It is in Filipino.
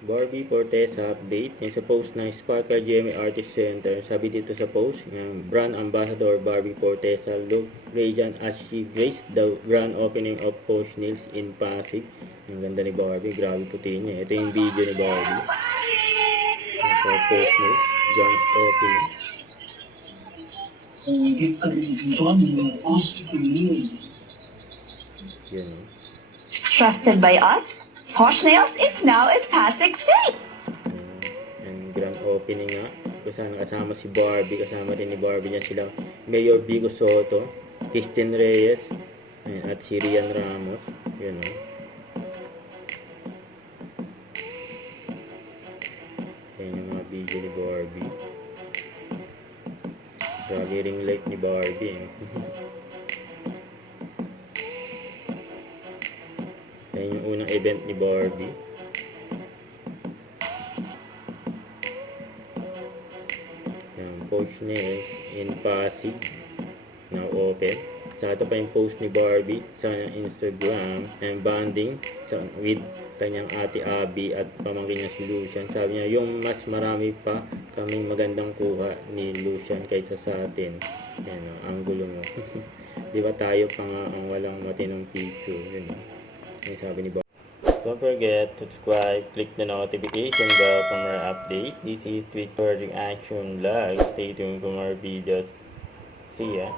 Barbie Fortesa update. Yung sa post ng Sparkle GMA Artist Center, sabi dito sa post, yung brand ambassador Barbie Fortesa look radiant as she graced the grand opening of Post Nails in Pasig. Ang ganda ni Barbie, grabe puti niya. Ito yung video ni Barbie. Yung sa Post Nails, grand opening. Yun. Trusted by us, Posh Nails is now at Pasig City. And grand opening nga. Kasama si Barbie, kasama rin ni Barbie niya silang Mayor Vico Soto, Christine Reyes, at si Rian Ramos. Yun o. Yan yung mga video ni Barbie. Sali ring light ni Barbie. Yan yung unang event ni Barbie. Post Nails in Pasig now open. Sa ito pa yung post ni Barbie sa Instagram and bonding with kanyang ate Abby at pamangkin niya si Lucian. Sabi niya yung mas marami pa kaming magandang kuha ni Lucian kaysa sa atin. Yan o, ang gulo mo. Di ba tayo pa nga ang walang matinong picture. Yun o. Yung sabi ni Barbie. Don't forget to subscribe, click the notification bell for more updates. This is Twitter Reaction Live. Stay tuned for more videos. See ya.